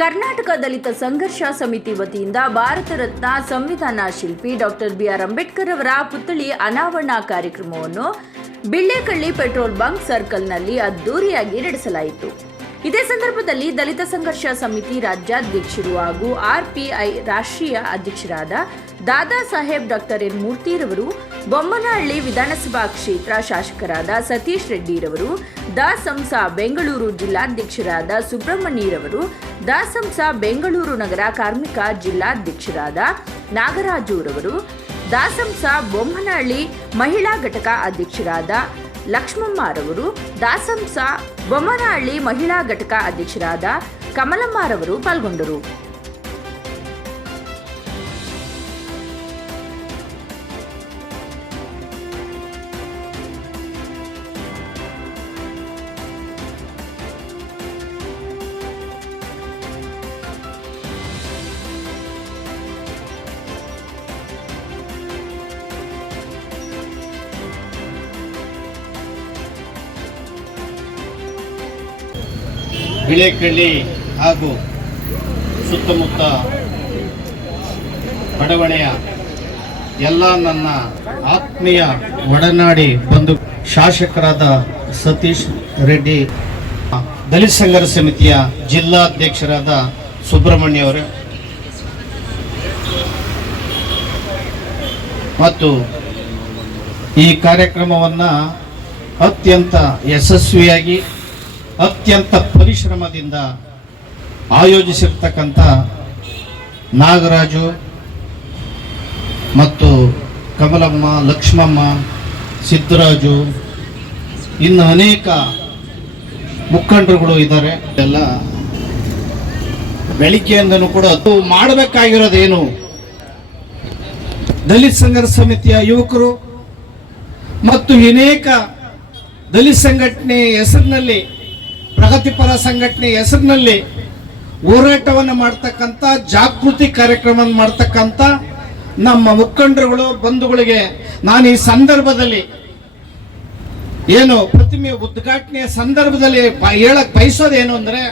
ಕರ್ನಾಟಕ ದಲಿತ ಸಂಘರ್ಷ ಸಮಿತಿ ವತಿಯಿಂದ ಭಾರತ ರತ್ನ ಸಂವಿಧಾನ ಶಿಲ್ಪಿ ಡಾಕ್ಟರ್ ಬಿಆರ್ ಅಂಬೇಡ್ಕರ್ ಅವರ ಪುತ್ಥಳಿ ಅನಾವರಣ ಕಾರ್ಯಕ್ರಮವನ್ನು ಬಿಳ್ಳೆಕಳ್ಳಿ ಪೆಟ್ರೋಲ್ ಬಂಕ್ ಸರ್ಕಲ್ನಲ್ಲಿ ಅದ್ದೂರಿಯಾಗಿ ನಡೆಸಲಾಯಿತು. ಇದೇ ಸಂದರ್ಭದಲ್ಲಿ ದಲಿತ ಸಂಘರ್ಷ ಸಮಿತಿ ರಾಜ್ಯಾಧ್ಯಕ್ಷರು ಹಾಗೂ ಆರ್ಪಿಐ ರಾಷ್ಟ್ರೀಯ ಅಧ್ಯಕ್ಷರಾದ ದಾದಾ ಸಾಹೇಬ್ ಡಾಕ್ಟರ್ ಎನ್ ಮೂರ್ತಿರವರು ಬೊಮ್ಮನಹಳ್ಳಿ ವಿಧಾನಸಭಾ ಕ್ಷೇತ್ರ ಶಾಸಕರಾದ ಸತೀಶ್ ರೆಡ್ಡಿರವರು, ದಾಸಂಸ ಬೆಂಗಳೂರು ಜಿಲ್ಲಾಧ್ಯಕ್ಷರಾದ ಸುಬ್ರಹ್ಮಣ್ಯರವರು, ದಾಸಂಸ ಬೆಂಗಳೂರು ನಗರ ಕಾರ್ಮಿಕ ಜಿಲ್ಲಾಧ್ಯಕ್ಷರಾದ ನಾಗರಾಜುರವರು, ದಾಸಂಸ ಬೊಮ್ಮನಹಳ್ಳಿ ಮಹಿಳಾ ಘಟಕ ಅಧ್ಯಕ್ಷರಾದ ಲಕ್ಷ್ಮಮ್ಮರವರು, ದಾಸಂಸ ಬೊಮ್ಮನಹಳ್ಳಿ ಮಹಿಳಾ ಘಟಕ ಅಧ್ಯಕ್ಷರಾದ ಕಮಲಮ್ಮರವರು ಪಾಲ್ಗೊಂಡರು. ಬಿಳೆಕಳ್ಳಿ ಹಾಗೂ ಸುತ್ತಮುತ್ತ ಬಡವಣೆಯ ಎಲ್ಲ ನನ್ನ ಆತ್ಮೀಯ ಒಡನಾಡಿ ಬಂದು ಶಾಸಕರಾದ ಸತೀಶ್ ರೆಡ್ಡಿ ದಲಿತ ಸಂಘರ್ಷ ಸಮಿತಿಯ ಜಿಲ್ಲಾಧ್ಯಕ್ಷರಾದ ಸುಬ್ರಹ್ಮಣ್ಯ ಅವರು. ಮತ್ತು ಈ ಕಾರ್ಯಕ್ರಮವನ್ನು ಅತ್ಯಂತ ಯಶಸ್ವಿಯಾಗಿ ಅತ್ಯಂತ ಪರಿಶ್ರಮದಿಂದ ಆಯೋಜಿಸಿರ್ತಕ್ಕಂಥ ನಾಗರಾಜು ಮತ್ತು ಕಮಲಮ್ಮ, ಲಕ್ಷ್ಮಮ್ಮ ಸಿದ್ದರಾಜು ಇನ್ನು ಅನೇಕ ಮುಖಂಡರುಗಳು ಇದ್ದಾರೆ. ಎಲ್ಲ ಬೆಳಿಗ್ಗೆಯಿಂದನೂ ಕೂಡ ಅದು ಮಾಡಬೇಕಾಗಿರೋದೇನು? ದಲಿತ ಸಂಘರ್ಷ ಸಮಿತಿಯ ಯುವಕರು ಮತ್ತು ಅನೇಕ ದಲಿತ ಸಂಘಟನೆ ಹೆಸರಿನಲ್ಲಿ ಪ್ರಗತಿಪರ ಸಂಘಟನೆ ಹೆಸರಿನಲ್ಲಿ ಹೋರಾಟವನ್ನು ಮಾಡ್ತಕ್ಕಂಥ ಜಾಗೃತಿ ಕಾರ್ಯಕ್ರಮ ಮಾಡ್ತಕ್ಕಂಥ ನಮ್ಮ ಮುಖಂಡರುಗಳು, ಬಂಧುಗಳಿಗೆ ನಾನು ಈ ಸಂದರ್ಭದಲ್ಲಿ ಏನು ಪ್ರತಿಮೆ ಉದ್ಘಾಟನೆಯ ಸಂದರ್ಭದಲ್ಲಿ ಹೇಳಕ್ ಬಯಸೋದೇನು ಅಂದರೆ,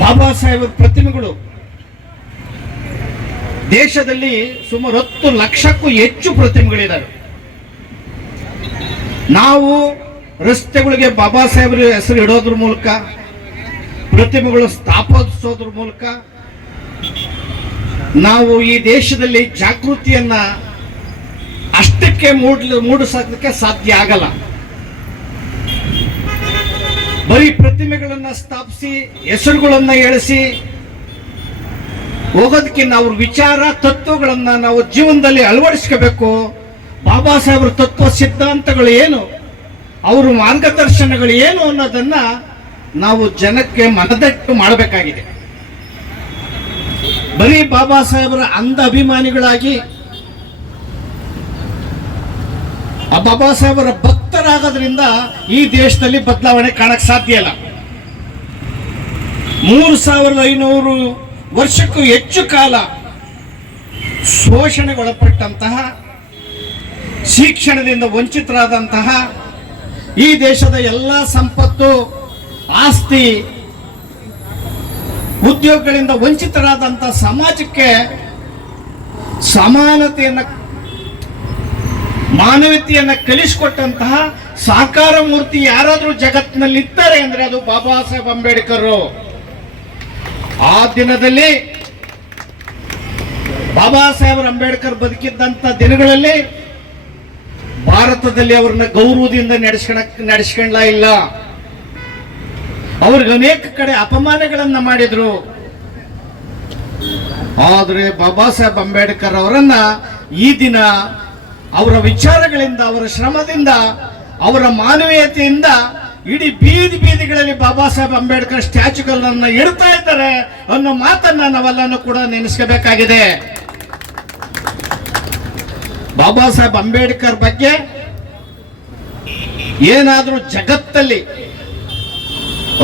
ಬಾಬಾ ಸಾಹೇಬರ ಪ್ರತಿಮೆಗಳು ದೇಶದಲ್ಲಿ ಸುಮಾರು ಹತ್ತು ಲಕ್ಷಕ್ಕೂ ಹೆಚ್ಚು ಪ್ರತಿಮೆಗಳಿದ್ದಾವೆ ನಾವು ರಸ್ತೆಗಳಿಗೆ ಬಾಬಾ ಸಾಹೇಬ್ರ ಹೆಸರು ಇಡೋದ್ರ ಮೂಲಕ, ಪ್ರತಿಮೆಗಳು ಸ್ಥಾಪಿಸೋದ್ರ ಮೂಲಕ, ನಾವು ಈ ದೇಶದಲ್ಲಿ ಜಾಗೃತಿಯನ್ನ ಅಷ್ಟಕ್ಕೆ ಮೂಡ್ ಮೂಡಿಸೋದಕ್ಕೆ ಸಾಧ್ಯ ಆಗಲ್ಲ. ಬರೀ ಪ್ರತಿಮೆಗಳನ್ನ ಸ್ಥಾಪಿಸಿ, ಹೆಸರುಗಳನ್ನ ಎಳಿಸಿ ಹೋಗೋದಕ್ಕಿಂತ ಅವ್ರ ವಿಚಾರ, ತತ್ವಗಳನ್ನ ನಾವು ಜೀವನದಲ್ಲಿ ಅಳವಡಿಸ್ಕೋಬೇಕು. ಬಾಬಾ ಸಾಹೇಬ್ರ ತತ್ವ ಸಿದ್ಧಾಂತಗಳು ಏನು? ಅವ್ರ ಮಾರ್ಗದರ್ಶನಗಳು ಏನು ಅನ್ನೋದನ್ನ ನಾವು ಜನಕ್ಕೆ ಮನದಟ್ಟು ಮಾಡಬೇಕಾಗಿದೆ. ಬರೀ ಬಾಬಾ ಸಾಹೇಬರ ಅಂಧ ಅಭಿಮಾನಿಗಳಾಗಿ ಆ ಬಾಬಾ ಸಾಹೇಬರ ಭಕ್ತರಾಗೋದ್ರಿಂದ ಈ ದೇಶದಲ್ಲಿ ಬದಲಾವಣೆ ಕಾಣಕ್ ಸಾಧ್ಯ ಇಲ್ಲ. ಮೂರು ಸಾವಿರದ ಐನೂರು ವರ್ಷಕ್ಕೂ ಹೆಚ್ಚು ಕಾಲ ಶೋಷಣೆಗೊಳಪಟ್ಟಂತಹ, ಶಿಕ್ಷಣದಿಂದ ವಂಚಿತರಾದಂತಹ ಈ ದೇಶದ ಎಲ್ಲ ಸಂಪತ್ತು, ಆಸ್ತಿ, ಉದ್ಯೋಗಗಳಿಂದ ವಂಚಿತರಾದಂಥ ಸಮಾಜಕ್ಕೆ ಸಮಾನತೆಯನ್ನು, ಮಾನವೀಯತೆಯನ್ನ ಕಲಿಸಿಕೊಟ್ಟಂತಹ ಸಾಕಾರ ಮೂರ್ತಿ ಯಾರಾದರೂ ಜಗತ್ತಿನಲ್ಲಿ ಇದ್ದಾರೆ ಅಂದ್ರೆ ಅದು ಬಾಬಾ ಸಾಹೇಬ್ ಅಂಬೇಡ್ಕರ್. ಆ ದಿನದಲ್ಲಿ ಬಾಬಾ ಸಾಹೇಬ್ ಅಂಬೇಡ್ಕರ್ ಬದುಕಿದ್ದಂತ ದಿನಗಳಲ್ಲಿ ಭಾರತದಲ್ಲಿ ಅವ್ರನ್ನ ಗೌರವದಿಂದ ನಡೆಸ್ಕೊಳಕ್ ನಡೆಸ್ಕೊಂಡ್ಲ ಇಲ್ಲ? ಅವ್ರಿಗೆ ಅನೇಕ ಕಡೆ ಅಪಮಾನಗಳನ್ನ ಮಾಡಿದ್ರು. ಆದ್ರೆ ಬಾಬಾ ಸಾಹೇಬ್ ಅಂಬೇಡ್ಕರ್ ಅವರನ್ನ ಈ ದಿನ ಅವರ ವಿಚಾರಗಳಿಂದ, ಅವರ ಶ್ರಮದಿಂದ, ಅವರ ಮಾನವೀಯತೆಯಿಂದ ಇಡೀ ಬೀದಿ ಬೀದಿಗಳಲ್ಲಿ ಬಾಬಾ ಸಾಹೇಬ್ ಅಂಬೇಡ್ಕರ್ ಸ್ಟ್ಯಾಚುಗಳನ್ನ ಇಡ್ತಾ ಇದ್ದಾರೆ ಅನ್ನೋ ಮಾತನ್ನ ನಾವೆಲ್ಲನೂ ಕೂಡ ನೆನೆಸ್ಕೋಬೇಕಾಗಿದೆ. ಬಾಬಾ ಸಾಹೇಬ್ ಅಂಬೇಡ್ಕರ್ ಬಗ್ಗೆ ಏನಾದರೂ ಜಗತ್ತಲ್ಲಿ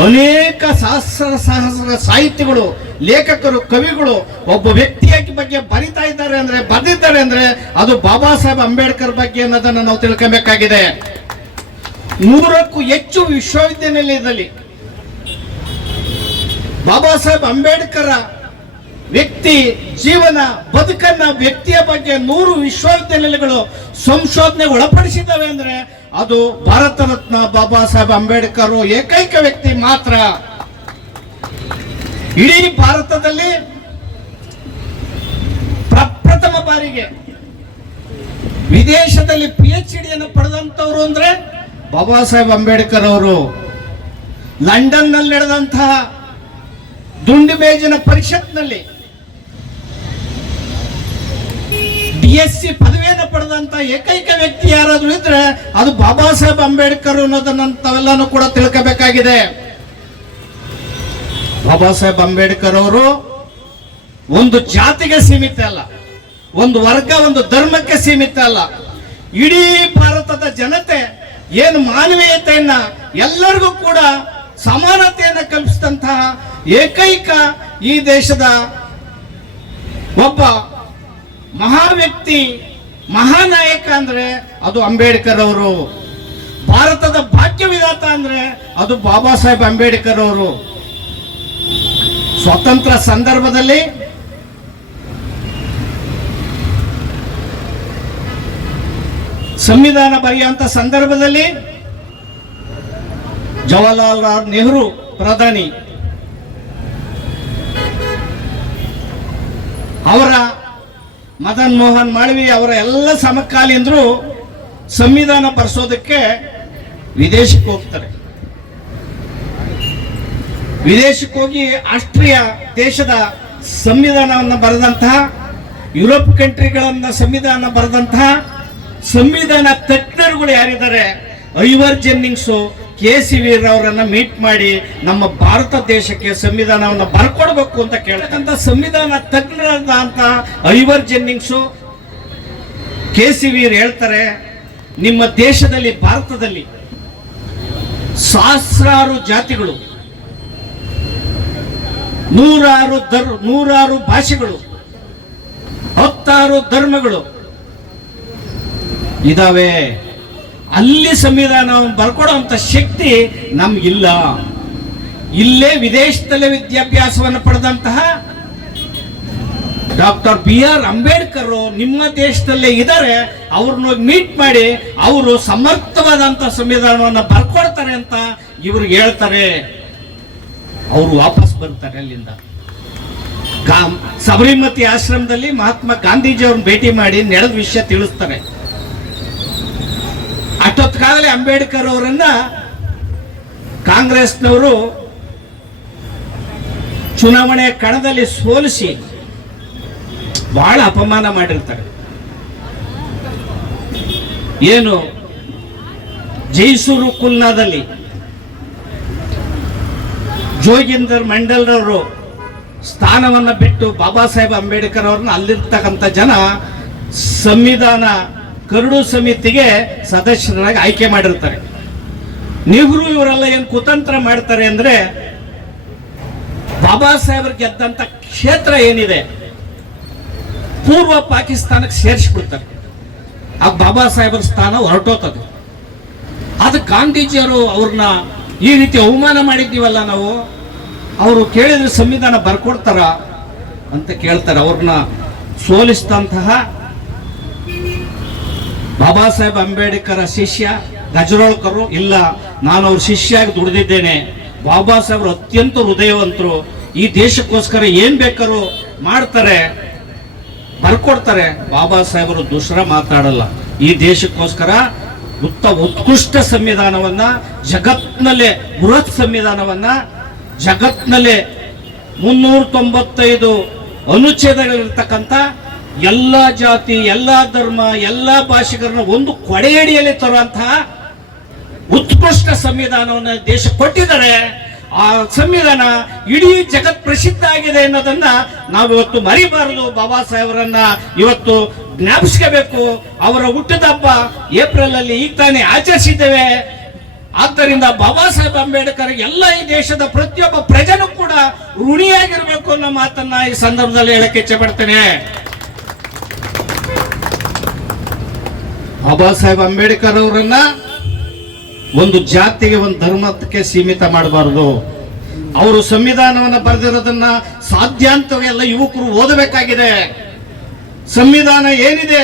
ಅನೇಕ ಸಹಸ್ರ ಸಹಸ್ರ ಸಾಹಿತಿಗಳು, ಲೇಖಕರು, ಕವಿಗಳು ಒಬ್ಬ ವ್ಯಕ್ತಿಯ ಬಗ್ಗೆ ಬರಿತಾ ಇದ್ದಾರೆ ಅಂದ್ರೆ, ಬರೆದಿದ್ದಾರೆ ಅಂದ್ರೆ ಅದು ಬಾಬಾ ಸಾಹೇಬ್ ಅಂಬೇಡ್ಕರ್ ಬಗ್ಗೆ ಅನ್ನೋದನ್ನ ನಾವು ತಿಳ್ಕೊಬೇಕಾಗಿದೆ. ನೂರಕ್ಕೂ ಹೆಚ್ಚು ವಿಶ್ವವಿದ್ಯಾನಿಲಯದಲ್ಲಿ ಬಾಬಾ ಸಾಹೇಬ್ ಅಂಬೇಡ್ಕರ್ ವ್ಯಕ್ತಿ ಜೀವನ ಬದುಕನ್ನ ವ್ಯಕ್ತಿಯ ಬಗ್ಗೆ ನೂರು ವಿಶ್ವವಿದ್ಯಾನಿಲಯಗಳು ಸಂಶೋಧನೆ ಒಳಪಡಿಸಿದ್ದಾವೆ ಅಂದ್ರೆ ಅದು ಭಾರತ ರತ್ನ ಬಾಬಾ ಸಾಹೇಬ್ ಅಂಬೇಡ್ಕರ್ ಏಕೈಕ ವ್ಯಕ್ತಿ ಮಾತ್ರ. ಇಡೀ ಭಾರತದಲ್ಲಿ ಪ್ರಪ್ರಥಮ ಬಾರಿಗೆ ವಿದೇಶದಲ್ಲಿ ಪಿ ಎಚ್ ಡಿಯನ್ನು ಪಡೆದಂತವ್ರು ಅಂದ್ರೆ ಬಾಬಾ ಸಾಹೇಬ್ ಅಂಬೇಡ್ಕರ್ ಅವರು. ಲಂಡನ್ನಲ್ಲಿ ನಡೆದಂತಹ ದುಂಡು ಮೇಜಿನ ಪರಿಷತ್ನಲ್ಲಿ ಎಸ್ ಸಿ ಪದವಿಯನ್ನು ಪಡೆದಂತ ಏಕೈಕ ವ್ಯಕ್ತಿ ಯಾರಾದ್ರೂ ಇದ್ರೆ ಅದು ಬಾಬಾ ಸಾಹೇಬ್ ಅಂಬೇಡ್ಕರ್ ಅನ್ನೋದನ್ನ ತಾವೆಲ್ಲಾನು ಕೂಡ ತಿಳ್ಕೋಬೇಕಾಗಿದೆ. ಬಾಬಾ ಸಾಹೇಬ್ ಅಂಬೇಡ್ಕರ್ ಅವರು ಒಂದು ಜಾತಿಗೆ ಸೀಮಿತ ಅಲ್ಲ, ಒಂದು ವರ್ಗ, ಒಂದು ಧರ್ಮಕ್ಕೆ ಸೀಮಿತ ಅಲ್ಲ. ಇಡೀ ಭಾರತದ ಜನತೆ ಏನು ಮಾನವೀಯತೆಯನ್ನ ಎಲ್ಲರಿಗೂ ಕೂಡ ಸಮಾನತೆಯನ್ನು ಕಲ್ಪಿಸಿದಂತಹ ಏಕೈಕ ಈ ದೇಶದ ಒಬ್ಬ ಮಹಾ ವ್ಯಕ್ತಿ ಮಹಾನಾಯಕ ಅಂದ್ರೆ ಅದು ಅಂಬೇಡ್ಕರ್ ಅವರು. ಭಾರತದ ಭಾಗ್ಯ ವಿಧಾತ ಅಂದ್ರೆ ಅದು ಬಾಬಾ ಸಾಹೇಬ್ ಅಂಬೇಡ್ಕರ್ ಅವರು. ಸ್ವತಂತ್ರ ಸಂದರ್ಭದಲ್ಲಿ ಸಂವಿಧಾನ ಬರೆಯುವಂತ ಸಂದರ್ಭದಲ್ಲಿ ಜವಾಹರ್ಲಾಲ್ ನೆಹರು ಪ್ರಧಾನಿ. ಅವರ ಮದನ್ ಮೋಹನ್ ಮಾಳವಿ ಅವರ ಎಲ್ಲ ಸಮಕಾಲೀನರು ಸಂವಿಧಾನ ಬರ್ಸೋದಕ್ಕೆ ವಿದೇಶಕ್ಕೆ ಹೋಗ್ತಾರೆ. ವಿದೇಶಕ್ಕೆ ಹೋಗಿ ಆಸ್ಟ್ರಿಯಾ ದೇಶದ ಸಂವಿಧಾನವನ್ನು ಬರೆದಂತಹ, ಯುರೋಪ್ ಕಂಟ್ರಿಗಳನ್ನ ಸಂವಿಧಾನ ಬರೆದಂತಹ ಸಂವಿಧಾನ ತಜ್ಞರುಗಳು ಯಾರಿದ್ದಾರೆ? ಐವರ್ ಜೆನ್ನಿಂಗ್ಸು ಕೆ ಸಿ ವೀರವರನ್ನ ಮೀಟ್ ಮಾಡಿ ನಮ್ಮ ಭಾರತ ದೇಶಕ್ಕೆ ಸಂವಿಧಾನವನ್ನು ಬರ್ಕೊಡ್ಬೇಕು ಅಂತ ಕೇಳ್ತಕ್ಕಂಥ ಸಂವಿಧಾನ ತಜ್ಞರಾದ ಅಂತ Ivor Jennings K C Wheare ಹೇಳ್ತಾರೆ, ನಿಮ್ಮ ದೇಶದಲ್ಲಿ, ಭಾರತದಲ್ಲಿ ಸಹಸ್ರಾರು ಜಾತಿಗಳು, ನೂರಾರು ಧರ್, ನೂರಾರು ಭಾಷೆಗಳು, ಹತ್ತಾರು ಧರ್ಮಗಳು ಇದಾವೆ. ಅಲ್ಲಿ ಸಂವಿಧಾನವನ್ನು ಬರ್ಕೊಡುವಂತ ಶಕ್ತಿ ನಮ್ಗಿಲ್ಲ. ಇಲ್ಲೇ ವಿದೇಶದಲ್ಲೇ ವಿದ್ಯಾಭ್ಯಾಸವನ್ನು ಪಡೆದಂತಹ ಡಾಕ್ಟರ್ ಬಿ ಆರ್ ಅಂಬೇಡ್ಕರ್ ನಿಮ್ಮ ದೇಶದಲ್ಲೇ ಇದ್ದಾರೆ, ಅವ್ರನ್ನ ಮೀಟ್ ಮಾಡಿ, ಅವರು ಸಮರ್ಥವಾದಂತ ಸಂವಿಧಾನವನ್ನು ಬರ್ಕೊಡ್ತಾರೆ ಅಂತ ಇವ್ರಿಗೆ ಹೇಳ್ತಾರೆ. ಅವರು ವಾಪಸ್ ಬರ್ತಾರೆ ಅಲ್ಲಿಂದ. ಸಬರಿಮತಿ ಆಶ್ರಮದಲ್ಲಿ ಮಹಾತ್ಮ ಗಾಂಧೀಜಿ ಅವ್ರನ್ನ ಭೇಟಿ ಮಾಡಿ ನಡೆದ ವಿಷಯ ತಿಳಿಸ್ತಾರೆ. ಅಷ್ಟೊತ್ತಿಗಾಗಲೇ ಅಂಬೇಡ್ಕರ್ ಅವರನ್ನ ಕಾಂಗ್ರೆಸ್ನವರು ಚುನಾವಣೆ ಕಣದಲ್ಲಿ ಸೋಲಿಸಿ ಬಹಳ ಅಪಮಾನ ಮಾಡಿರ್ತಾರೆ. ಏನು? ಜೈಸೂರು ಕುಲ್ನಾದಲ್ಲಿ ಜೋಗಿಂದರ್ ಮಂಡಲ್ರವರು ಸ್ಥಾನವನ್ನ ಬಿಟ್ಟು ಬಾಬಾ ಸಾಹೇಬ್ ಅಂಬೇಡ್ಕರ್ ಅವ್ರನ್ನ ಅಲ್ಲಿರ್ತಕ್ಕಂಥ ಜನ ಸಂವಿಧಾನ ಕರಡು ಸಮಿತಿಗೆ ಸದಸ್ಯರಾಗಿ ಆಯ್ಕೆ ಮಾಡಿರ್ತಾರೆ. ನೆಹರು ಇವರೆಲ್ಲ ಏನು ಕುತಂತ್ರ ಮಾಡ್ತಾರೆ ಅಂದ್ರೆ ಬಾಬಾ ಸಾಹೇಬ್ರ ಗೆದ್ದಂತ ಕ್ಷೇತ್ರ ಏನಿದೆ, ಪೂರ್ವ ಪಾಕಿಸ್ತಾನಕ್ಕೆ ಸೇರಿಸ್ಬಿಡ್ತಾರೆ. ಆ ಬಾಬಾ ಸಾಹೇಬರ ಸ್ಥಾನ ಹೊರಟೋತದೆ. ಅದು ಗಾಂಧೀಜಿಯವರು ಅವ್ರನ್ನ ಈ ರೀತಿ ಅವಮಾನ ಮಾಡಿದ್ದೀವಲ್ಲ ನಾವು, ಅವರು ಕೇಳಿದ್ರೆ ಸಂವಿಧಾನ ಬರ್ಕೊಡ್ತಾರ ಅಂತ ಕೇಳ್ತಾರೆ, ಅವ್ರನ್ನ ಸೋಲಿಸಿದಂತಹ ಬಾಬಾ ಸಾಹೇಬ್ ಅಂಬೇಡ್ಕರ್ ಶಿಷ್ಯ ಗಜರೋಳ್ಕರು, ಇಲ್ಲ, ನಾನು ಅವ್ರ ಶಿಷ್ಯಾಗಿ ದುಡಿದಿದ್ದೇನೆ. ಬಾಬಾ ಸಾಹೇಬ್ರು ಅತ್ಯಂತ ಹೃದಯವಂತರು. ಈ ದೇಶಕ್ಕೋಸ್ಕರ ಏನ್ ಬೇಕಾದ್ರು ಮಾಡ್ತಾರೆ, ಬರ್ಕೊಡ್ತಾರೆ. ಬಾಬಾ ಸಾಹೇಬರು ದುಸರ ಮಾತಾಡಲ್ಲ. ಈ ದೇಶಕ್ಕೋಸ್ಕರ ಉತ್ತ ಉತ್ಕೃಷ್ಟ ಸಂವಿಧಾನವನ್ನ ಜಗತ್ನಲ್ಲೇ ಬೃಹತ್ ಸಂವಿಧಾನವನ್ನ ಜಗತ್ನಲ್ಲೇ ಮುನ್ನೂರ ತೊಂಬತ್ತೈದು ಅನುಚ್ಛೇದಗಳಿರ್ತಕ್ಕಂಥ ಎಲ್ಲ ಜಾತಿ, ಎಲ್ಲ ಧರ್ಮ, ಎಲ್ಲ ಭಾಷಿಕರನ್ನ ಒಂದು ಕೊಡೆಯಡಿಯಲ್ಲಿ ತರುವಂತಹ ಉತ್ಕೃಷ್ಟ ಸಂವಿಧಾನವನ್ನು ದೇಶ ಕೊಟ್ಟಿದ್ದಾರೆ. ಆ ಸಂವಿಧಾನ ಇಡೀ ಜಗತ್ ಪ್ರಸಿದ್ಧ ಆಗಿದೆ ಅನ್ನೋದನ್ನ ನಾವು ಇವತ್ತು ಮರಿಬಾರದು. ಬಾಬಾ ಸಾಹೇಬರನ್ನ ಇವತ್ತು ಜ್ಞಾಪಿಸ್ಕೋಬೇಕು. ಅವರ ಹುಟ್ಟಿದ ಹಬ್ಬ ಏಪ್ರಿಲ್ ಅಲ್ಲಿ ಈಗ ತಾನೇ ಆಚರಿಸಿದ್ದೇವೆ. ಆದ್ದರಿಂದ ಬಾಬಾ ಸಾಹೇಬ್ ಅಂಬೇಡ್ಕರ್ ಎಲ್ಲ ಈ ದೇಶದ ಪ್ರತಿಯೊಬ್ಬ ಪ್ರಜೆನೂ ಕೂಡ ಋಣಿಯಾಗಿರ್ಬೇಕು ಅನ್ನೋ ಮಾತನ್ನ ಈ ಸಂದರ್ಭದಲ್ಲಿ ಹೇಳಕ್ಕೆ ಇಚ್ಛೆ ಪಡ್ತೇನೆ. ಬಾಬಾ ಸಾಹೇಬ್ ಅಂಬೇಡ್ಕರ್ ಅವರನ್ನ ಒಂದು ಜಾತಿಗೆ, ಒಂದು ಧರ್ಮಕ್ಕೆ ಸೀಮಿತ ಮಾಡಬಾರದು. ಅವರು ಸಂವಿಧಾನವನ್ನ ಬರೆದಿರೋದನ್ನ ಸಾಧ್ಯಾಂತವೆಲ್ಲ ಯುವಕರು ಓದಬೇಕಾಗಿದೆ. ಸಂವಿಧಾನ ಏನಿದೆ?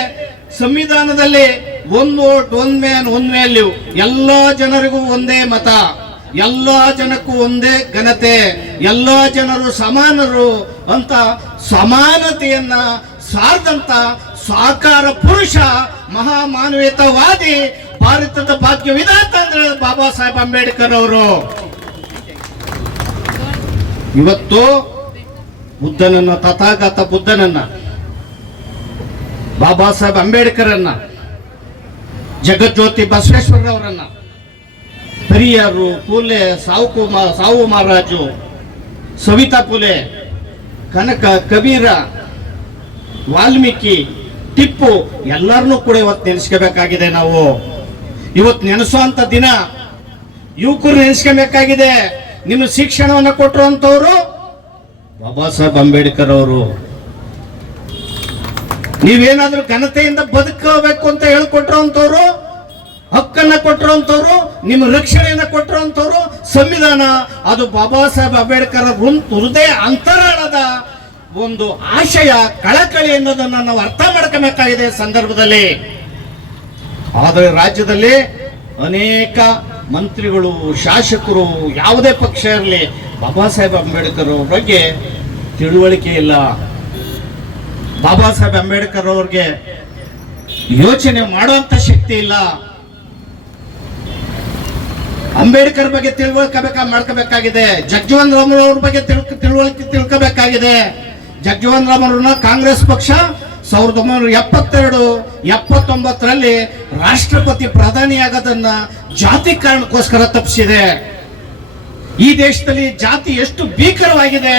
ಸಂವಿಧಾನದಲ್ಲಿ ಒಂದು ವೋಟ್ ಒಂದ್ ಮ್ಯಾನ್ ಒಂದ್ ವ್ಯಾಲ್ಯೂ ಎಲ್ಲ ಜನರಿಗೂ ಒಂದೇ ಮತ. ಎಲ್ಲ ಜನಕ್ಕೂ ಒಂದೇ ಘನತೆ. ಎಲ್ಲ ಜನರು ಸಮಾನರು ಅಂತ ಸಮಾನತೆಯನ್ನ ಸಾರ್ದಂತ ಸಾಕಾರ ಪುರುಷ ಮಹಾ ಮಾನವೀಯತಾವಾದಿ ಭಾರತದ ಭಾಗ್ಯ ವಿಧಾತ ಅಂದ್ರೆ ಬಾಬಾ ಸಾಹೇಬ್ ಅಂಬೇಡ್ಕರ್ ಅವರು. ಇವತ್ತು ಬುದ್ಧನನ್ನ, ತಥಾಗತ ಬುದ್ಧನನ್ನ, ಬಾಬಾ ಸಾಹೇಬ್ ಅಂಬೇಡ್ಕರನ್ನ, ಜಗಜ್ಯೋತಿ ಬಸವೇಶ್ವರರವರನ್ನ ಪೆರಿಯಾರು ಪುಲೆ ಸಾವು ಕುಮಾರ್ ಸಾವು ಮಹಾರಾಜು, ಸವಿತಾ ಪುಲೆ, ಕನಕ, ಕಬೀರ, ವಾಲ್ಮೀಕಿ ಟಿಪ್ಪು ಎಲ್ಲರನ್ನೂ ಕೂಡ ಇವತ್ತು ನೆನೆಸ್ಕೋಬೇಕಾಗಿದೆ ನಾವು. ಇವತ್ತು ನೆನೆಸುವಂತ ದಿನ ಯುವಕರು ನೆನೆಸ್ಕೋಬೇಕಾಗಿದೆ. ನಿಮ್ಮ ಶಿಕ್ಷಣವನ್ನು ಕೊಟ್ಟಿರುವಂತವ್ರು ಬಾಬಾ ಸಾಹೇಬ್ ಅಂಬೇಡ್ಕರ್ ಅವರು. ನೀವೇನಾದ್ರೂ ಘನತೆಯಿಂದ ಬದುಕಬೇಕು ಅಂತ ಹೇಳ್ಕೊಟ್ಟಿರೋಂಥವ್ರು ಹಕ್ಕನ್ನ ಕೊಟ್ಟಿರೋಂಥವ್ರು ನಿಮ್ಮ ರಕ್ಷಣೆಯನ್ನ ಕೊಟ್ಟಿರೋಂಥವ್ರು ಸಂವಿಧಾನ, ಅದು ಬಾಬಾ ಸಾಹೇಬ್ ಅಂಬೇಡ್ಕರ್ ಹೃದಯ ಅಂತರಾಳದ ಒಂದು ಆಶಯ, ಕಳಕಳಿ ಅನ್ನೋದನ್ನ ನಾವು ಅರ್ಥ ಮಾಡ್ಕೋಬೇಕಾಗಿದೆ ಸಂದರ್ಭದಲ್ಲಿ. ಆದರೆ ರಾಜ್ಯದಲ್ಲಿ ಅನೇಕ ಮಂತ್ರಿಗಳು, ಶಾಸಕರು, ಯಾವುದೇ ಪಕ್ಷ ಇರಲಿ, ಬಾಬಾ ಸಾಹೇಬ್ ಅಂಬೇಡ್ಕರ್ ಅವ್ರ ಬಗ್ಗೆ ತಿಳುವಳಿಕೆ ಇಲ್ಲ. ಬಾಬಾ ಸಾಹೇಬ್ ಅಂಬೇಡ್ಕರ್ ಅವ್ರಿಗೆ ಯೋಚನೆ ಮಾಡುವಂತ ಶಕ್ತಿ ಇಲ್ಲ. ಅಂಬೇಡ್ಕರ್ ಬಗ್ಗೆ ತಿಳುವಳಿಕೆ ಮಾಡ್ಕೋಬೇಕಾಗಿದೆ. ಜಗಜೀವನ್ ರಾಮ್ ಅವ್ರ ಬಗ್ಗೆ ತಿಳ್ಕ, ತಿಳುವಳಿಕೆ ತಿಳ್ಕೋಬೇಕಾಗಿದೆ. ಜಗಜೀವನ್ ಅವ್ರನ್ನ ಕಾಂಗ್ರೆಸ್ ಪಕ್ಷ ಸಾವಿರದ ಒಂಬೈನೂರ ಎಪ್ಪತ್ತೆರಡು, ಎಪ್ಪತ್ತೊಂಬತ್ತರಲ್ಲಿ ರಾಷ್ಟ್ರಪತಿ ಪ್ರಧಾನಿಯಾಗದನ್ನ ಜಾತಿ ಕಾರಣಕ್ಕೋಸ್ಕರ ತಪ್ಪಿಸಿದೆ. ಈ ದೇಶದಲ್ಲಿ ಜಾತಿ ಎಷ್ಟು ಭೀಕರವಾಗಿದೆ.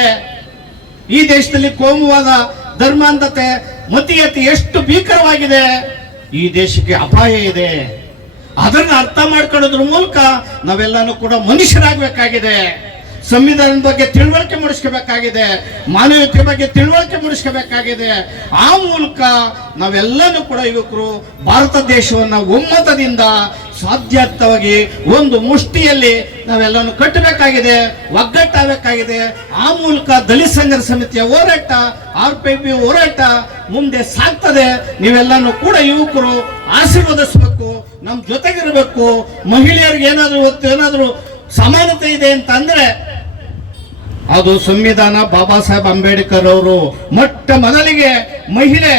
ಈ ದೇಶದಲ್ಲಿ ಕೋಮುವಾದ, ಧರ್ಮಾಂಧತೆ, ಮತೀಯತೆ ಎಷ್ಟು ಭೀಕರವಾಗಿದೆ. ಈ ದೇಶಕ್ಕೆ ಅಪಾಯ ಇದೆ. ಅದನ್ನು ಅರ್ಥ ಮಾಡ್ಕೊಳ್ಳೋದ್ರ ಮೂಲಕ ನಾವೆಲ್ಲನೂ ಕೂಡ ಮನುಷ್ಯರಾಗಬೇಕಾಗಿದೆ. ಸಂವಿಧಾನದ ಬಗ್ಗೆ ತಿಳುವಳಿಕೆ ಮೂಡಿಸ್ಕೋಬೇಕಾಗಿದೆ, ಮಾನವೀಯತೆ ಬಗ್ಗೆ ತಿಳುವಳಿಕೆ ಮೂಡಿಸ್ಕೋಬೇಕಾಗಿದೆ. ಆ ಮೂಲಕ ನಾವೆಲ್ಲನೂ ಕೂಡ ಯುವಕರು ಭಾರತ ದೇಶವನ್ನ ಒಮ್ಮತದಿಂದ ಸಾಧ್ಯವಾಗಿ ಒಂದು ಮುಷ್ಟಿಯಲ್ಲಿ ನಾವೆಲ್ಲನೂ ಕಟ್ಟಬೇಕಾಗಿದೆ, ಒಗ್ಗಟ್ಟಾಗಬೇಕಾಗಿದೆ. ಆ ಮೂಲಕ ದಲಿತ ಸಂಘರ್ಷ ಸಮಿತಿಯ ಹೋರಾಟ, ಆರ್ ಪಿ ಪಿ ಹೋರಾಟ ಮುಂದೆ ಸಾಗ್ತದೆ. ನೀವೆಲ್ಲನೂ ಕೂಡ ಯುವಕರು ಆಶೀರ್ವದಿಸಬೇಕು ನಮ್ಮ ಜೊತೆಗಿರಬೇಕು. ಮಹಿಳೆಯರಿಗೆ ಏನಾದರೂ ಏನಾದರೂ ಸಮಾನತೆ ಇದೆ ಅಂತ ಅದು ಸಂವಿಧಾನ ಬಾಬಾ ಸಾಹೇಬ್ ಅಂಬೇಡ್ಕರ್ ಅವರು ಮೊಟ್ಟ ಮೊದಲಿಗೆ ಮಹಿಳೆ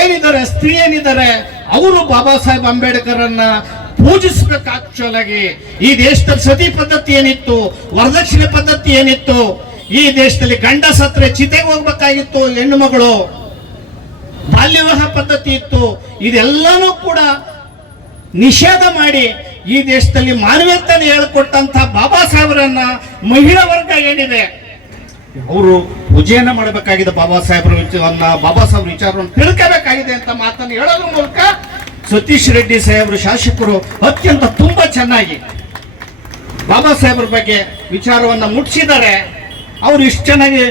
ಏನಿದ್ದಾರೆ, ಸ್ತ್ರೀ ಏನಿದ್ದಾರೆ, ಅವರು ಬಾಬಾ ಸಾಹೇಬ್ ಅಂಬೇಡ್ಕರ್ ಅನ್ನ ಪೂಜಿಸ್ಬೇಕು ಈ ದೇಶದಲ್ಲಿ ಸತಿ ಪದ್ಧತಿ ಏನಿತ್ತು, ವರದಕ್ಷಿಣೆ ಪದ್ಧತಿ ಏನಿತ್ತು, ಈ ದೇಶದಲ್ಲಿ ಗಂಡ ಸತ್ರೆ ಚಿತೆಗೆ ಹೋಗ್ಬೇಕಾಗಿತ್ತು ಹೆಣ್ಣು ಮಗಳು. ಬಾಲ್ಯ ವಿವಾಹ ಪದ್ಧತಿ ಇತ್ತು. ಇದೆಲ್ಲನೂ ಕೂಡ ನಿಷೇಧ ಮಾಡಿ ಈ ದೇಶದಲ್ಲಿ ಮಾನವೀಯತೆಯನ್ನು ಹೇಳಿಕೊಟ್ಟಂತ ಬಾಬಾ ಸಾಹೇಬರನ್ನ ಮಹಿಳಾ ವರ್ಗ ಏನಿದೆ? ಅವರು ಪೂಜೆಯನ್ನ ಮಾಡಬೇಕಾಗಿದೆ ಬಾಬಾ ಸಾಹೇಬರ ವಿಚಾರವನ್ನ, ಬಾಬಾ ಸಾಹೇಬ್ರ ವಿಚಾರವನ್ನು ತಿಳ್ಕೋಬೇಕಾಗಿದೆ ಅಂತ ಮಾತನ್ನು ಹೇಳೋದ್ರ ಮೂಲಕ ಸತೀಶ್ ರೆಡ್ಡಿ ಸಾಹೇಬರು ಶಾಸಕರು ಅತ್ಯಂತ ತುಂಬಾ ಚೆನ್ನಾಗಿ ಬಾಬಾ ಸಾಹೇಬ್ರ ಬಗ್ಗೆ ವಿಚಾರವನ್ನ ಮುಟ್ಸಿದ್ದಾರೆ. ಅವ್ರು ಇಷ್ಟು ಚೆನ್ನಾಗಿ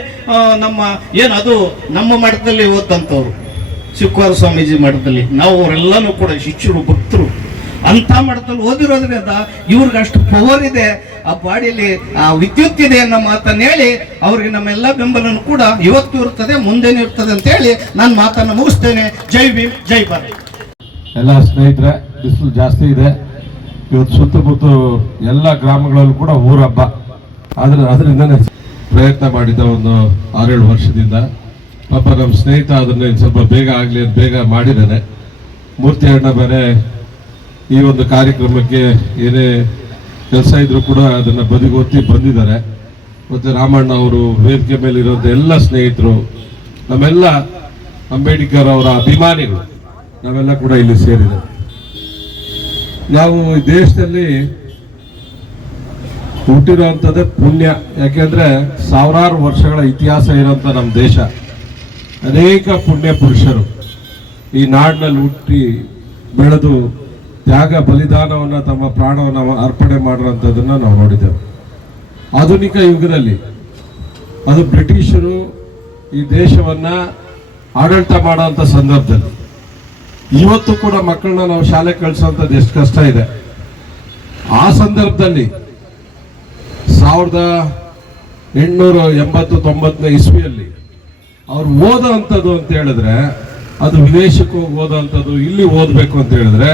ನಮ್ಮ, ಏನು ಅದು ನಮ್ಮ ಮಠದಲ್ಲಿ ಓದಂತವ್ರು ಶಿವಕುಮಾರ ಸ್ವಾಮೀಜಿ ಮಠದಲ್ಲಿ. ನಾವು ಅವರೆಲ್ಲನೂ ಕೂಡ ಶಿಷ್ಯರು, ಭಕ್ತರು. ಅಂತ ಮಟ್ಟದಲ್ಲಿ ಓದಿರೋದ್ರಿಂದ ಇವ್ರಿಗೆ ಅಷ್ಟು ಪವರ್ ಇದೆ. ಆ ಬಾಡಿಯಲ್ಲಿ, ಆ ವಿದ್ಯುತ್ ಇದೆ ಅನ್ನೋ ಮಾತನ್ನ ಹೇಳಿ ಅವ್ರಿಗೆ ನಮ್ಮೆಲ್ಲ ಬೆಂಬಲನೂ ಕೂಡ ಇವತ್ತು ಇರ್ತದೆ, ಮುಂದೇನು ಇರ್ತದೆ ಅಂತ ಹೇಳಿ ನಾನು ಮಾತನ್ನು ಮುಗಿಸ್ತೇನೆ. ಜೈ ಭೀಮ್, ಜೈ ಭಾರತ್. ಎಲ್ಲ ಸ್ನೇಹಿತರೆ, ಬಿಸಿಲು ಜಾಸ್ತಿ ಇದೆ. ಇವತ್ತು ಸುತ್ತಮುತ್ತ ಎಲ್ಲ ಗ್ರಾಮಗಳಲ್ಲೂ ಕೂಡ ಊರಬ್ಬ. ಆದ್ರೆ ಅದರಿಂದನೇ ಪ್ರಯತ್ನ ಮಾಡಿದ್ದ ಒಂದು ಆರೇಳು ವರ್ಷದಿಂದ. ಪಾಪ ನಮ್ಮ ಸ್ನೇಹಿತ ಅದನ್ನ ಸ್ವಲ್ಪ ಬೇಗ ಆಗಲಿ ಅಂತ ಬೇಗ ಮಾಡಿದ್ದಾನೆ. ಮೂರ್ತಿ ಅಣ್ಣ ಬೇರೆ ಈ ಒಂದು ಕಾರ್ಯಕ್ರಮಕ್ಕೆ ಏನೇ ಕೆಲಸ ಇದ್ರು ಕೂಡ ಅದನ್ನ ಬದಿಗೊತ್ತಿ ಬಂದಿದ್ದಾರೆ. ಮತ್ತೆ ರಾಮಣ್ಣ ಅವರು ವೇದಿಕೆ ಮೇಲೆ ಇರೋಂಥ ಎಲ್ಲ ಸ್ನೇಹಿತರು, ನಮ್ಮೆಲ್ಲ ಅಂಬೇಡ್ಕರ್ ಅವರ ಅಭಿಮಾನಿಗಳು, ನಾವೆಲ್ಲ ಕೂಡ ಇಲ್ಲಿ ಸೇರಿದೆ ನಾವು ಈ ದೇಶದಲ್ಲಿ ಹುಟ್ಟಿರುವಂಥದ್ದೇ ಪುಣ್ಯ. ಯಾಕೆಂದ್ರೆ ಸಾವಿರಾರು ವರ್ಷಗಳ ಇತಿಹಾಸ ಇರೋಂಥ ನಮ್ಮ ದೇಶ. ಅನೇಕ ಪುಣ್ಯ ಪುರುಷರು ಈ ನಾಡಿನಲ್ಲಿ ಹುಟ್ಟಿ ಬೆಳೆದು ತ್ಯಾಗ ಬಲಿದಾನವನ್ನು ತಮ್ಮ ಪ್ರಾಣವನ್ನು ಅರ್ಪಣೆ ಮಾಡುವಂಥದ್ದನ್ನು ನಾವು ನೋಡಿದ್ದೇವೆ. ಆಧುನಿಕ ಯುಗದಲ್ಲಿ ಅದು ಬ್ರಿಟಿಷರು ಈ ದೇಶವನ್ನ ಆಡಳಿತ ಮಾಡುವಂಥ ಸಂದರ್ಭದಲ್ಲಿ. ಇವತ್ತು ಕೂಡ ಮಕ್ಕಳನ್ನ ನಾವು ಶಾಲೆ ಕಳಿಸುವಂಥದ್ದು ಎಷ್ಟು ಕಷ್ಟ ಇದೆ. ಆ ಸಂದರ್ಭದಲ್ಲಿ ಸಾವಿರದ ಎಂಟುನೂರ ಎಂಬತ್ತು ತೊಂಬತ್ತನೇ ಇಸ್ವಿಯಲ್ಲಿ ಅವ್ರು ಓದೋ ಅಂಥದ್ದು ಅಂತ ಹೇಳಿದ್ರೆ, ಅದು ವಿದೇಶಕ್ಕೆ ಹೋಗಿ ಓದೋ ಅಂಥದ್ದು ಇಲ್ಲಿ ಓದಬೇಕು ಅಂತ ಹೇಳಿದ್ರೆ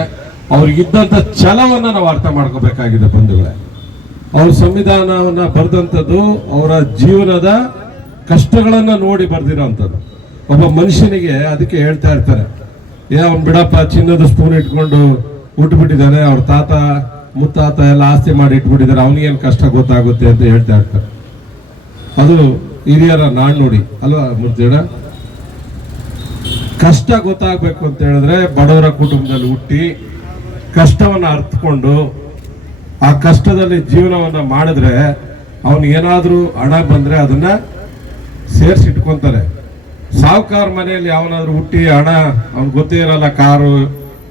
ಅವ್ರಿಗಿದ್ದಂಥ ಛಲವನ್ನು ನಾವು ಅರ್ಥ ಮಾಡ್ಕೋಬೇಕಾಗಿದೆ ಬಂಧುಗಳೇ. ಅವ್ರ ಸಂವಿಧಾನವನ್ನ ಬರೆದಂಥದ್ದು, ಅವರ ಜೀವನದ ಕಷ್ಟಗಳನ್ನ ನೋಡಿ ಬರ್ದಿರೋಂಥದ್ದು. ಒಬ್ಬ ಮನುಷ್ಯನಿಗೆ ಅದಕ್ಕೆ ಹೇಳ್ತಾ ಇರ್ತಾರೆ, ಏ, ಅವ್ನು ಬಿಡಪ್ಪ, ಚಿನ್ನದ ಸ್ಪೂನ್ ಇಟ್ಕೊಂಡು ಉಟ್ಬಿಟ್ಟಿದ್ದಾನೆ, ಅವ್ರ ತಾತ, ಮುತ್ತಾತ ಎಲ್ಲ ಆಸ್ತಿ ಮಾಡಿ ಇಟ್ಬಿಟ್ಟಿದ್ದಾರೆ, ಅವನಿಗೇನು ಕಷ್ಟ ಗೊತ್ತಾಗುತ್ತೆ ಅಂತ ಹೇಳ್ತಾ ಇರ್ತಾರೆ. ಅದು ಹಿರಿಯರ ನಾಣ್ಣುಡಿ, ಅಲ್ವಾ ಮೂರ್ತಿಯಣ್ಣ ಕಷ್ಟ ಗೊತ್ತಾಗಬೇಕು ಅಂತ ಹೇಳಿದ್ರೆ ಬಡವರ ಕುಟುಂಬದಲ್ಲಿ ಹುಟ್ಟಿ ಕಷ್ಟವನ್ನ ಅರ್ಥಕೊಂಡು ಆ ಕಷ್ಟದಲ್ಲಿ ಜೀವನವನ್ನು ಮಾಡಿದ್ರೆ ಏನಾದರೂ ಹಣ ಬಂದರೆ ಅದನ್ನು ಸೇರಿಸಿಟ್ಕೊತಾರೆ. ಸಾವುಕಾರ ಮನೆಯಲ್ಲಿ ಅವನಾದ್ರೂ ಹುಟ್ಟಿ ಹಣ ಅವ್ನಿಗೆ ಗೊತ್ತೇ ಇರಲ್ಲ ಕಾರು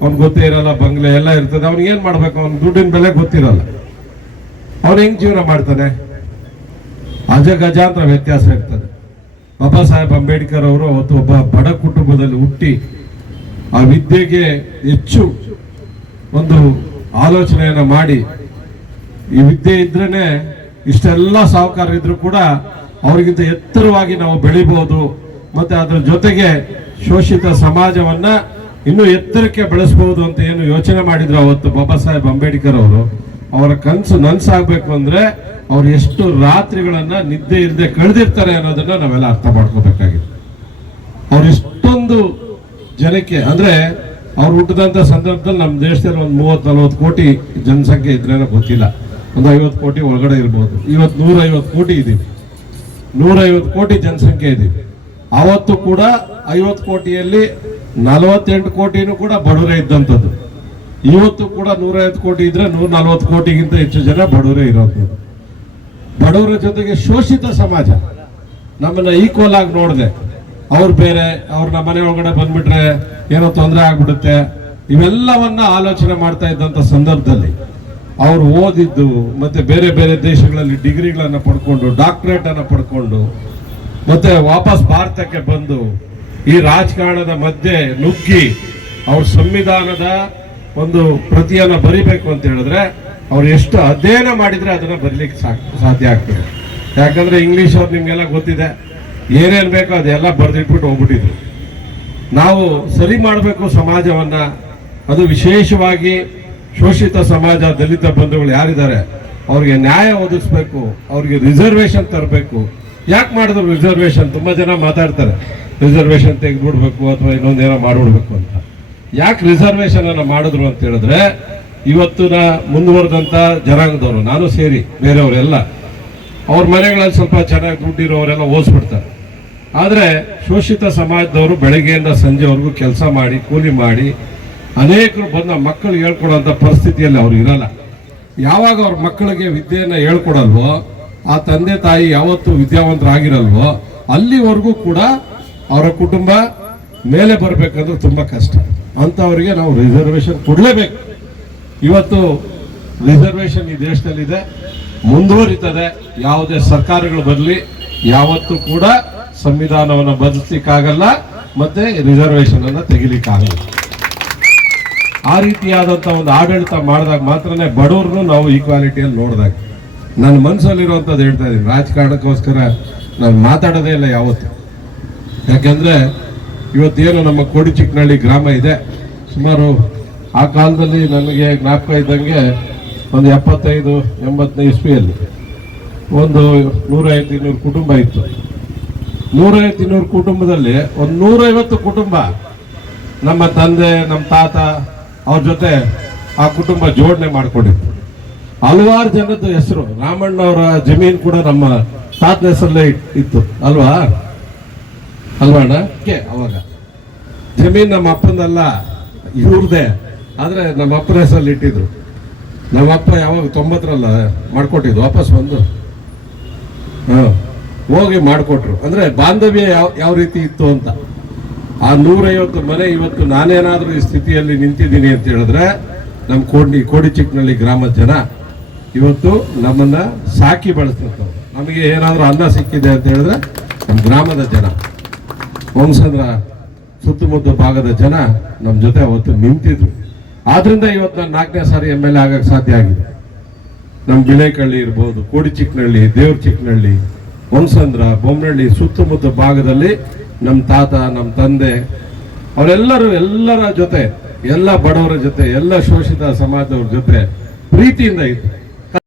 ಅವ್ನಿಗೆ ಗೊತ್ತೇ ಇರಲ್ಲ ಬಂಗ್ಲೆ ಎಲ್ಲ ಇರ್ತದೆ. ಅವ್ನಿಗೆ ಏನು ಮಾಡ್ಬೇಕು? ಅವ್ನ ದುಡ್ಡಿನ ಬೆಲೆ ಗೊತ್ತಿರಲ್ಲ. ಅವನು ಹೆಂಗೆ ಜೀವನ ಮಾಡ್ತಾನೆ? ಅಜ ಗಜಾಂತರ ವ್ಯತ್ಯಾಸ ಇರ್ತದೆ. ಬಾಬಾ ಸಾಹೇಬ್ ಅಂಬೇಡ್ಕರ್ ಅವರು ಅವತ್ತು ಒಬ್ಬ ಬಡ ಕುಟುಂಬದಲ್ಲಿ ಹುಟ್ಟಿ ಆ ವಿದ್ಯೆಗೆ ಹೆಚ್ಚು ಒಂದು ಆಲೋಚನೆಯನ್ನ ಮಾಡಿ. ಈ ವಿದ್ಯೆ ಇದ್ರೇನೆ ಇಷ್ಟೆಲ್ಲ ಸಾಹುಕಾರ ಇದ್ರು ಕೂಡ ಅವರಿಗಿಂತ ಎತ್ತರವಾಗಿ ನಾವು ಬೆಳಿಬಹುದು ಮತ್ತೆ ಅದರ ಜೊತೆಗೆ ಶೋಷಿತ ಸಮಾಜವನ್ನ ಇನ್ನೂ ಎತ್ತರಕ್ಕೆ ಬೆಳೆಸಬಹುದು ಅಂತ ಏನು ಯೋಚನೆ ಮಾಡಿದ್ರು ಅವತ್ತು ಬಾಬಾ ಸಾಹೇಬ್ ಅಂಬೇಡ್ಕರ್ ಅವರು. ಅವರ ಕನಸು ನನ್ಸಾಗ್ಬೇಕು ಅಂದ್ರೆ ಅವ್ರು ಎಷ್ಟು ರಾತ್ರಿಗಳನ್ನ ನಿದ್ದೆ ಇಲ್ಲದೆ ಕಳೆದಿರ್ತಾರೆ ಅನ್ನೋದನ್ನ ನಾವೆಲ್ಲ ಅರ್ಥ ಮಾಡ್ಕೋಬೇಕಾಗಿದೆ. ಅವ್ರು ಇಷ್ಟೊಂದು ಜನಕ್ಕೆ ಅಂದ್ರೆ ಅವ್ರು ಹುಟ್ಟಿದಂಥ ಸಂದರ್ಭದಲ್ಲಿ ನಮ್ಮ ದೇಶದಲ್ಲಿ ಒಂದು ಮೂವತ್ತು, ನಲ್ವತ್ತು ಕೋಟಿ ಜನಸಂಖ್ಯೆ ಇದ್ರೇನೋ ಗೊತ್ತಿಲ್ಲ. ಒಂದು ಐವತ್ತು ಕೋಟಿ ಒಳಗಡೆ ಇರ್ಬೋದು. ಇವತ್ತು ನೂರ ಐವತ್ತು ಕೋಟಿ ಇದ್ದೀವಿ ನೂರೈವತ್ತು ಕೋಟಿ ಜನಸಂಖ್ಯೆ ಇದ್ದೀವಿ ಅವತ್ತು ಕೂಡ ಐವತ್ತು ಕೋಟಿಯಲ್ಲಿ ನಲವತ್ತೆಂಟು ಕೋಟಿನೂ ಕೂಡ ಬಡವರೇ ಇದ್ದಂಥದ್ದು. ಇವತ್ತು ಕೂಡ ನೂರೈವತ್ತು ಕೋಟಿ ಇದ್ರೆ ನೂರ ನಲ್ವತ್ತು ಕೋಟಿಗಿಂತ ಹೆಚ್ಚು ಜನ ಬಡವರೇ ಇರೋದು. ಬಡವರ ಜೊತೆಗೆ ಶೋಷಿತ ಸಮಾಜ. ನಮ್ಮನ್ನ ಈಕ್ವಲ್ ಆಗಿ ನೋಡಿದೆ. ಅವ್ರು ಬೇರೆ, ಅವ್ರ ನಮ್ಮ ಮನೆ ಒಳಗಡೆ ಬಂದ್ಬಿಟ್ರೆ ಏನೋ ತೊಂದರೆ ಆಗ್ಬಿಡುತ್ತೆ. ಇವೆಲ್ಲವನ್ನ ಆಲೋಚನೆ ಮಾಡ್ತಾ ಇದ್ದಂಥ ಸಂದರ್ಭದಲ್ಲಿ ಅವ್ರು ಓದಿದ್ದು ಮತ್ತೆ ಬೇರೆ ಬೇರೆ ದೇಶಗಳಲ್ಲಿ ಡಿಗ್ರಿಗಳನ್ನು ಪಡ್ಕೊಂಡು ಡಾಕ್ಟರೇಟ್ ಅನ್ನ ಪಡ್ಕೊಂಡು, ಮತ್ತೆ ವಾಪಸ್ ಭಾರತಕ್ಕೆ ಬಂದು ಈ ರಾಜಕಾರಣದ ಮಧ್ಯೆ ನುಗ್ಗಿ ಅವ್ರ ಸಂವಿಧಾನದ ಒಂದು ಪ್ರತಿಯನ್ನು ಬರಿಬೇಕು ಅಂತ ಹೇಳಿದ್ರೆ ಅವ್ರು ಎಷ್ಟು ಅಧ್ಯಯನ ಮಾಡಿದ್ರೆ ಅದನ್ನ ಬರೀಲಿಕ್ಕೆ ಸಾಧ್ಯ ಆಗ್ತದೆ. ಯಾಕಂದ್ರೆ ಇಂಗ್ಲಿಷ್ ಅವ್ರು ನಿಮಗೆಲ್ಲ ಗೊತ್ತಿದೆ. ಏನೇನ್ ಬೇಕೋ ಅದೆಲ್ಲ ಬರೆದಿಟ್ಬಿಟ್ಟು ಹೋಗ್ಬಿಟ್ಟಿದ್ರು. ನಾವು ಸರಿ ಮಾಡಬೇಕು ಸಮಾಜವನ್ನ, ಅದು ವಿಶೇಷವಾಗಿ ಶೋಷಿತ ಸಮಾಜ, ದಲಿತ ಬಂಧುಗಳು ಯಾರಿದ್ದಾರೆ, ಅವ್ರಿಗೆ ನ್ಯಾಯ ಒದಗಿಸ್ಬೇಕು, ಅವ್ರಿಗೆ ರಿಸರ್ವೇಶನ್ ತರಬೇಕು. ಯಾಕೆ ಮಾಡಿದ್ರು ರಿಸರ್ವೇಶನ್ ತುಂಬಾ ಜನ ಮಾತಾಡ್ತಾರೆ ರಿಸರ್ವೇಶನ್ ತೆಗೆದ್ಬಿಡ್ಬೇಕು ಅಥವಾ ಇನ್ನೊಂದೇನೋ ಮಾಡಿಬಿಡ್ಬೇಕು ಅಂತ. ಯಾಕೆ ರಿಸರ್ವೇಶನ್ ಅನ್ನ ಮಾಡಿದ್ರು ಅಂತ ಹೇಳಿದ್ರೆ, ಇವತ್ತಿನ ಮುಂದುವರೆದಂಥ ಜನಾಂಗದವರು, ನಾನು ಸೇರಿ ಬೇರೆಯವರೆಲ್ಲ ಅವ್ರ ಮನೆಗಳಲ್ಲಿ ಸ್ವಲ್ಪ ಚೆನ್ನಾಗಿ ದುಡ್ಡಿರೋರೆಲ್ಲ ಓದಿಸ್ಬಿಡ್ತಾರೆ. ಆದರೆ ಶೋಷಿತ ಸಮಾಜದವರು ಬೆಳಗ್ಗೆಯಿಂದ ಸಂಜೆವರೆಗೂ ಕೆಲಸ ಮಾಡಿ, ಕೂಲಿ ಮಾಡಿ, ಅನೇಕರು ಬಂದ ಮಕ್ಕಳಿಗೆ ಹೇಳ್ಕೊಡೋಂಥ ಪರಿಸ್ಥಿತಿಯಲ್ಲಿ ಅವ್ರು ಇರಲ್ಲ. ಯಾವಾಗ ಅವ್ರ ಮಕ್ಕಳಿಗೆ ವಿದ್ಯೆಯನ್ನು ಹೇಳ್ಕೊಡಲ್ವೋ, ಆ ತಂದೆ ತಾಯಿ ಯಾವತ್ತು ವಿದ್ಯಾವಂತರಾಗಿರಲ್ವೋ, ಅಲ್ಲಿವರೆಗೂ ಕೂಡ ಅವರ ಕುಟುಂಬ ಮೇಲೆ ಬರಬೇಕಂದ್ರೆ ತುಂಬ ಕಷ್ಟ. ಅಂಥವರಿಗೆ ನಾವು ರಿಸರ್ವೇಷನ್ ಕೊಡಲೇಬೇಕು. ಇವತ್ತು ರಿಸರ್ವೇಷನ್ ಈ ದೇಶದಲ್ಲಿದೆ. ಮುಂದುವರಿತದೆ. ಯಾವುದೇ ಸರ್ಕಾರಗಳು ಬರಲಿ, ಯಾವತ್ತೂ ಕೂಡ ಸಂವಿಧಾನವನ್ನು ಬದಲಿಸಲಿಕ್ಕಾಗಲ್ಲ, ಮತ್ತೆ ರಿಸರ್ವೇಷನ್ ಅನ್ನ ತೆಗಿಲಿಕ್ಕಾಗಲ್ಲ. ಆ ರೀತಿಯಾದಂಥ ಒಂದು ಆಡಳಿತ ಮಾಡಿದಾಗ ಮಾತ್ರನೇ ಬಡವ್ರನ್ನು ನಾವು ಈಕ್ವಾಲಿಟಿಯಲ್ಲಿ ನೋಡಿದಾಗ. ನನ್ನ ಮನಸ್ಸಲ್ಲಿರುವಂಥದ್ದು ಹೇಳ್ತಾ ಇದ್ದೀನಿ, ರಾಜಕಾರಣಕ್ಕೋಸ್ಕರ ನಾನು ಮಾತಾಡೋದೇ ಇಲ್ಲ ಯಾವತ್ತು. ಯಾಕೆಂದ್ರೆ ಇವತ್ತೇನು ನಮ್ಮ ಕೋಡಿಚಿಕ್ಕನಹಳ್ಳಿ ಗ್ರಾಮ ಇದೆ. ಸುಮಾರು ಆ ಕಾಲದಲ್ಲಿ ನನಗೆ ಜ್ಞಾಪಕ ಇದ್ದಂಗೆ ಒಂದು ಎಪ್ಪತ್ತೈದು ಎಂಬತ್ತನೇ ಇಸ್ವಿಯಲ್ಲಿ ಒಂದು ನೂರೈವತ್ತು ಇನ್ನೂರು ಕುಟುಂಬ ಇತ್ತು. ನೂರೈವತ್ತು ಇನ್ನೂರು ಕುಟುಂಬದಲ್ಲಿ ಒಂದು ನೂರೈವತ್ತು ಕುಟುಂಬ ನಮ್ಮ ತಂದೆ, ನಮ್ಮ ತಾತ, ಅವ್ರ ಜೊತೆ ಆ ಕುಟುಂಬ ಜೋಡಣೆ ಮಾಡಿಕೊಂಡಿತ್ತು. ಹಲವಾರು ಜನದ ಹೆಸರು, ರಾಮಣ್ಣವರ ಜಮೀನು ಕೂಡ ನಮ್ಮ ತಾತನ ಹೆಸರಲ್ಲೇ ಇತ್ತು. ಅಲ್ವಾ? ಅಲ್ವಾ ಅಣ್ಣ? ಕೆ, ಅವಾಗ. ಜಮೀನು ನಮ್ಮ ಅಪ್ಪನಲ್ಲ ಇವ್ರದೇ. ಆದರೆ ನಮ್ಮ ಅಪ್ಪನ ಹೆಸರಲ್ಲಿ ಇಟ್ಟಿದ್ರು. ನಮ್ಮ ಅಪ್ಪ ಯಾವಾಗ ತೊಂಬತ್ತರಲ್ಲ ಮಾಡ್ಕೊಟ್ಟಿದ್ದು, ವಾಪಸ್ ಬಂದು. ಹಾಂ, ಹೋಗಿ ಮಾಡಿಕೊಟ್ರು. ಅಂದ್ರೆ ಬಾಂಧವ್ಯ ಯಾವ ಯಾವ ರೀತಿ ಇತ್ತು ಅಂತ. ಆ ನೂರೈವತ್ತು ಮನೆ ಇವತ್ತು ನಾನೇನಾದರೂ ಈ ಸ್ಥಿತಿಯಲ್ಲಿ ನಿಂತಿದ್ದೀನಿ ಅಂತ ಹೇಳಿದ್ರೆ ನಮ್ಮ ಕೋಡಿ ಕೋಡಿ ಚಿಕ್ಕನಳ್ಳಿ ಗ್ರಾಮದ ಜನ ಇವತ್ತು ನಮ್ಮನ್ನ ಸಾಕಿ ಬೆಳೆಸ್ತಿರ್ತಾರೆ. ನಮಗೆ ಏನಾದರೂ ಅನ್ನ ಸಿಕ್ಕಿದೆ ಅಂತ ಹೇಳಿದ್ರೆ ನಮ್ಮ ಗ್ರಾಮದ ಜನ. ವಂಶಂದ್ರ ಸುತ್ತಮುತ್ತ ಭಾಗದ ಜನ ನಮ್ಮ ಜೊತೆ ಅವತ್ತು ನಿಂತಿದ್ರು. ಆದ್ರಿಂದ ಇವತ್ತು ನಾನು ನಾಲ್ಕನೇ ಸಾರಿ ಎಂ ಎಲ್ ಎ ಆಗಕ್ಕೆ ಸಾಧ್ಯ ಆಗಿದೆ. ನಮ್ಮ ಬಿಳೇಕಳ್ಳಿ ಇರ್ಬೋದು ಕೋಡಿ ಚಿಕ್ಕನಹಳ್ಳಿ ದೇವ್ರ ಚಿಕ್ಕನಹಳ್ಳಿ ಹೊಂಸಂದ್ರ ಬೊಮ್ಮನಹಳ್ಳಿ ಸುತ್ತಮುತ್ತ ಭಾಗದಲ್ಲಿ ನಮ್ಮ ತಾತ ನಮ್ಮ ತಂದೆ, ಅವರೆಲ್ಲರೂ ಎಲ್ಲರ ಜೊತೆ, ಎಲ್ಲ ಬಡವರ ಜೊತೆ, ಎಲ್ಲ ಶೋಷಿತ ಸಮಾಜದವ್ರ ಜೊತೆ ಪ್ರೀತಿಯಿಂದ ಇದ್ರು.